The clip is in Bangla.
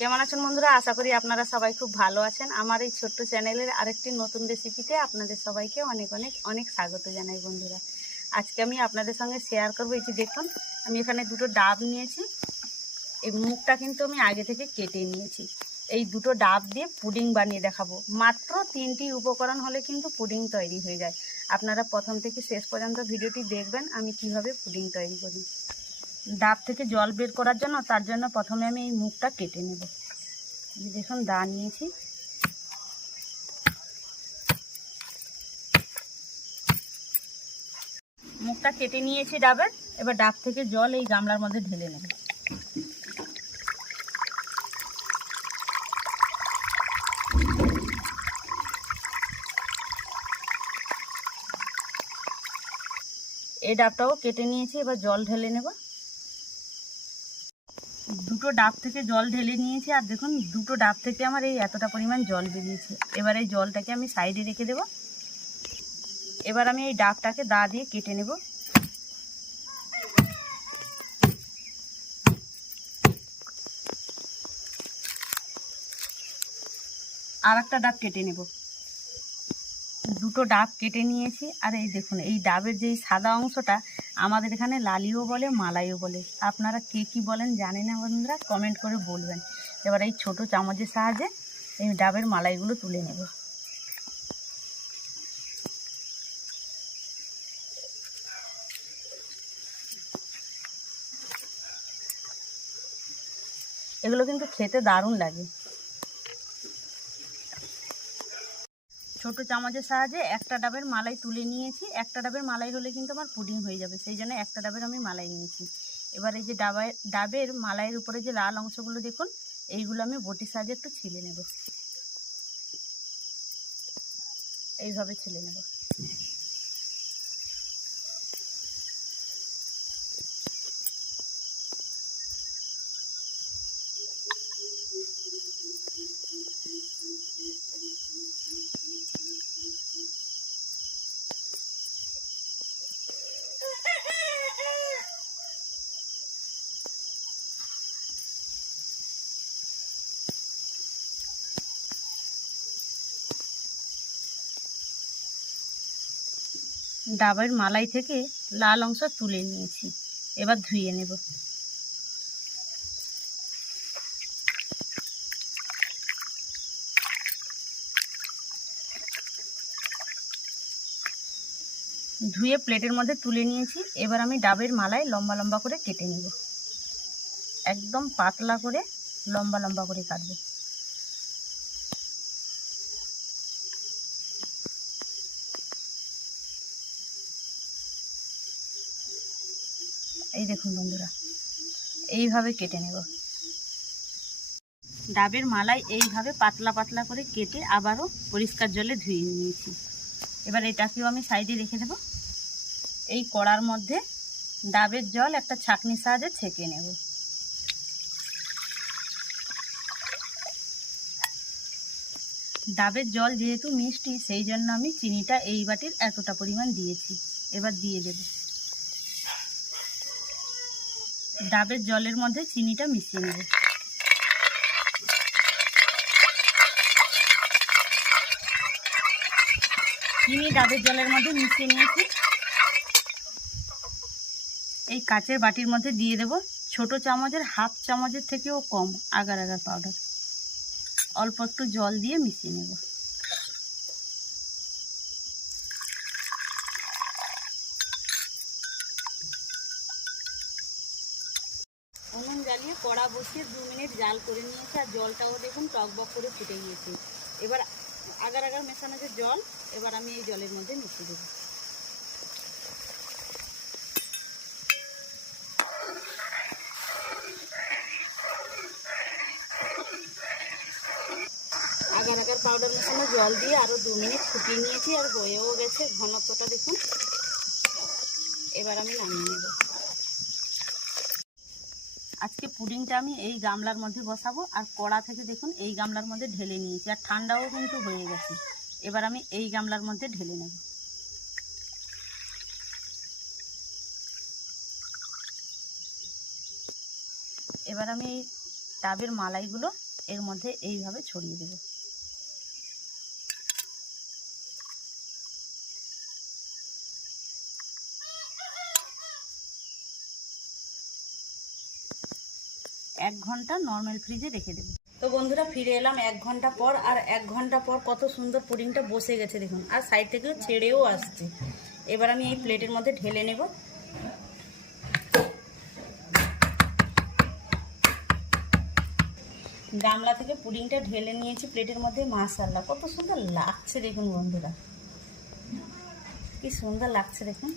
কেমন আছেন বন্ধুরা? আশা করি আপনারা সবাই খুব ভালো আছেন। আমার এই ছোট্ট চ্যানেলের আরেকটি নতুন রেসিপিতে আপনাদের সবাইকে অনেক অনেক অনেক স্বাগত জানাই বন্ধুরা। আজকে আমি আপনাদের সঙ্গে শেয়ার করব। এই যে দেখুন, আমি এখানে দুটো ডাব নিয়েছি। এই মুখটা কিন্তু আমি আগে থেকে কেটে নিয়েছি। এই দুটো ডাব দিয়ে পুডিং বানিয়ে দেখাবো। মাত্র তিনটি উপকরণ হলে কিন্তু পুডিং তৈরি হয়ে যায়। আপনারা প্রথম থেকে শেষ পর্যন্ত ভিডিওটি দেখবেন আমি কীভাবে পুডিং তৈরি করি। ডাব থেকে জল বের করার জন্য, তার জন্য প্রথমে আমি এই মুখটা কেটে নেব। দেখুন, দা নিয়েছি। মুখটা কেটে নিয়েছি ডাবের। এবার ডাব থেকে জল এই গামলার মধ্যে ঢেলে নেব। এই ডাবটাও কেটে নিয়েছি, এবার জল ঢেলে নেব। দুটো ডাব থেকে জল ঢেলে নিয়েছি, আর দেখুন দুটো ডাব থেকে আমার এই এতটা পরিমাণ জল বেরিয়েছে। এবার এই জলটাকে আমি সাইডে রেখে দেব। এবার আমি এই ডাবটাকে দা দিয়ে কেটে নেব। আর একটা ডাব কেটে নেব। দুটো ডাব কেটে নিয়েছি, আর এই দেখুন, এই ডাবের যেই সাদা অংশটা আমাদের এখানে লালিও বলে, মালাইও বলে। আপনারা কে কি বলেন জানি না বন্ধুরা কমেন্ট করে বলবেন। এবার এই ছোট চামচের সাহায্যে এই ডাবের মালাইগুলো তুলে নেব। এগুলো কিন্তু খেতে দারুণ লাগে। ছোট চামচের সাহায্যে একটা ডাবের মালাই তুলে নিয়েছি। একটা ডাবের মালাই হলে কিন্তু আমার পুডিং হয়ে যাবে, সেই জন্য একটা ডাবের আমি মালাই নিয়েছি। এবার এই যে ডাবায় ডাবের মালাইয়ের উপরে যে লাল অংশগুলো দেখুন, এইগুলো আমি বটির সাহায্যে একটু ছিলে নেব। এইভাবে ছিলে নেব। ডাবের মালাই থেকে লাল অংশ তুলে নিয়েছি। এবার ধুয়ে নেব। ধুয়ে প্লেটের মধ্যে তুলে নিয়েছি। এবার আমি ডাবের মালাই লম্বা লম্বা করে কেটে নেব। একদম পাতলা করে লম্বা লম্বা করে কাটবো। এই দেখুন বন্ধুরা, এইভাবে কেটে নেব। ডাবের মালাই এইভাবে পাতলা পাতলা করে কেটে আবারও পরিষ্কার জলে ধুয়ে নিয়েছি। এবার এটাকেও আমি সাইডে রেখে দেব। এই কড়ার মধ্যে ডাবের জল একটা ছাঁকনির সাহায্যে ছেঁকে নেব। ডাবের জল যেহেতু মিষ্টি, সেই জন্য আমি চিনিটা এই বাটির এতটা পরিমাণ দিয়েছি। এবার দিয়ে দেবো। ডাবের জলের মধ্যে চিনিটা মিশিয়ে নেব। চিনি ডাবের জলের মধ্যে মিশিয়ে নিয়েছি। এই কাচের বাটির মধ্যে দিয়ে দেব। ছোট চামচের, হাফ চামচের থেকেও কম আগার আগার পাউডার অল্প একটু জল দিয়ে মিশিয়ে নেব। বসিয়ে দু মিনিট জাল করে নিয়েছে আর জলটাও দেখুন টকবক করে ফুটে গিয়েছে। এবার আগার আগার মেশানো যে জল, এবার আমি এই জলের মধ্যে মিশিয়ে দেবো। আগার আগার পাউডার মেশানো জল দিয়ে আরও দু মিনিট ফুটিয়ে নিয়েছি আর হয়েও গেছে ঘনত্বটা দেখুন। এবার আমি নামিয়ে নেব। আজকে পুডিংটা আমি এই গামলার মধ্যে বসাবো আর কড়া থেকে দেখুন এই গামলার মধ্যে ঢেলে নিয়েছি আর ঠান্ডাও কিন্তু হয়ে গেছে। এবার আমি এই গামলার মধ্যে ঢেলে নেব। এবার আমি এই টাবের মালাইগুলো এর মধ্যে এইভাবে ছড়িয়ে দেবো। এক ঘণ্টা নর্মাল ফ্রিজে রেখে দেবো। তো বন্ধুরা, ফিরে এলাম এক ঘণ্টা পর, আর এক ঘণ্টা পর কত সুন্দর পুডিংটা বসে গেছে দেখুন, আর সাইড থেকেও ছেড়েও আসছে। এবার আমি এই প্লেটের মধ্যে ঢেলে নেব। গামলা থেকে পুডিংটা ঢেলে নিয়েছি প্লেটের মধ্যে মাশাল্লাহ কত সুন্দর লাগছে দেখুন বন্ধুরা। কি সুন্দর লাগছে দেখুন।